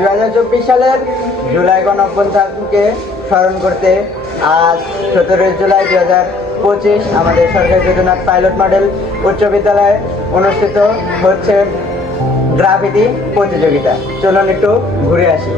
দুই হাজার চব্বিশ সালের জুলাই গণঅভ্যুত্থানকে স্মরণ করতে আজ সতেরোই জুলাই দু হাজার পঁচিশ আমাদের সরকারি যোজনার পাইলট মডেল উচ্চ বিদ্যালয়ে অনুষ্ঠিত হচ্ছে গ্রাফিতি প্রতিযোগিতা। চলুন একটু ঘুরে আসি।